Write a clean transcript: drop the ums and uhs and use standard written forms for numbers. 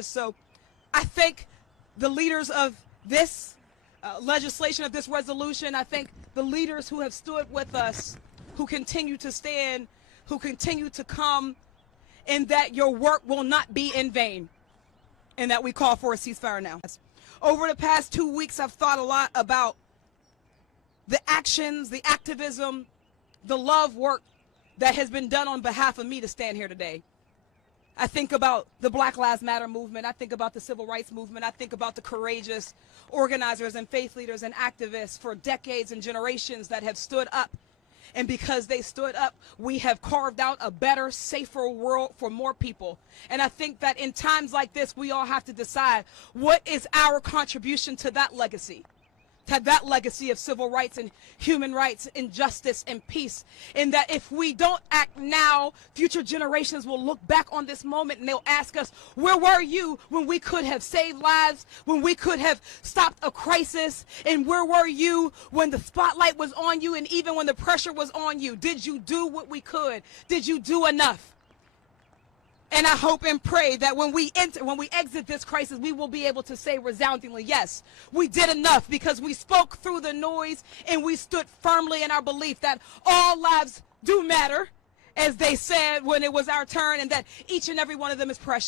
So I thank the leaders of this legislation, of this resolution. I thank the leaders who have stood with us, who continue to stand, who continue to come, and that your work will not be in vain, and that we call for a ceasefire now. Over the past 2 weeks, I've thought a lot about the actions, the activism, the love work that has been done on behalf of me to stand here today. I think about the Black Lives Matter movement. I think about the civil rights movement. I think about the courageous organizers and faith leaders and activists for decades and generations that have stood up. And because they stood up, we have carved out a better, safer world for more people. And I think that in times like this, we all have to decide, what is our contribution to that legacy? To that legacy of civil rights and human rights and justice and peace. And that if we don't act now, future generations will look back on this moment and they'll ask us, where were you when we could have saved lives, when we could have stopped a crisis? And where were you when the spotlight was on you and even when the pressure was on you? Did you do what we could? Did you do enough? And I hope and pray that when we exit this crisis, we will be able to say resoundingly, yes, we did enough, because we spoke through the noise and we stood firmly in our belief that all lives do matter, as they said when it was our turn, and that each and every one of them is precious.